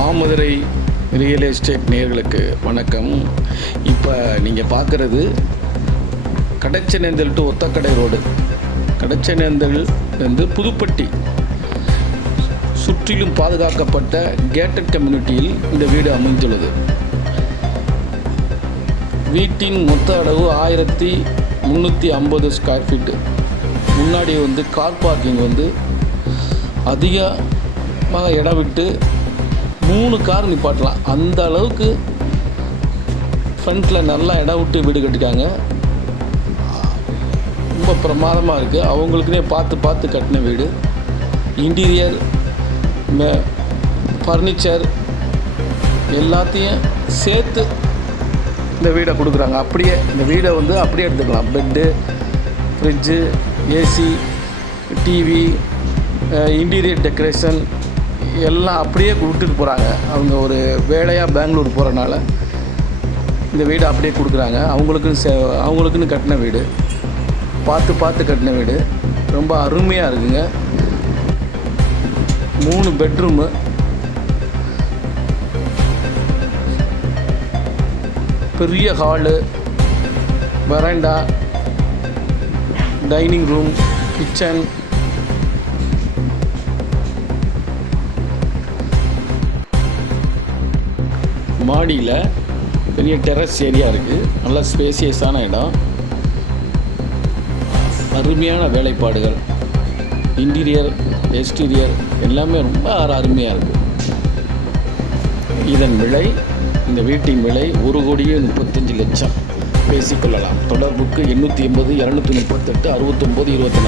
மாமதுரை real estate நேயர்களுக்கு வணக்கம். இப்போ நீங்கள் பார்க்குறது கடச்சனேந்தல் டு ஒத்தக்கடை ரோடு. கடச்சனேந்தல் வந்து புதுப்பட்டி சுற்றிலும் பாதுகாக்கப்பட்ட கேட்டட் கம்யூனிட்டியில் இந்த வீடு அமைந்துள்ளது. வீட்டின் மொத்த அளவு 1350 ஸ்கொயர் ஃபீட்டு. முன்னாடி வந்து கார் பார்க்கிங் வந்து அதிகமாக இடம் விட்டு 3 கார் நிப்பாட்டலாம். அந்த அளவுக்கு ஃப்ரண்ட்டில் நல்லா இடம் விட்டு வீடு கட்டிட்டாங்க. ரொம்ப பிரமாதமாக இருக்குது. அவங்களுக்குனே பார்த்து கட்டின வீடு. இன்டீரியர் ஃபர்னிச்சர் எல்லாத்தையும் சேர்த்து இந்த வீடை கொடுக்குறாங்க. அப்படியே இந்த வீடை வந்து அப்படியே எடுத்துக்கலாம். Bed, fridge, AC, TV, interior decoration எல்லாம் அப்படியே விட்டுட்டு போகிறாங்க. அவங்க ஒரு வேலையாக பெங்களூர் போகிறனால இந்த வீடு அப்படியே கொடுக்குறாங்க. அவங்களுக்குன்னு கட்டின வீடு, பார்த்து கட்டின வீடு. ரொம்ப அருமையாக இருக்குங்க. 3 பெட்ரூமு, பெரிய ஹாலு, வராண்டா, டைனிங் ரூம், கிச்சன், மாடியில் பெரிய டெரஸ் ஏரியா இருக்குது. நல்ல ஸ்பேசியஸான இடம், அருமையான வேலைப்பாடுகள், இன்டீரியர் எக்ஸ்டீரியர் எல்லாமே ரொம்ப அருமையாக இருக்குது. இதன் விலை, இந்த வீட்டின் விலை 1,35,00,000 பேசிக்கொள்ளலாம். தொடர்புக்கு 880 238 69 24.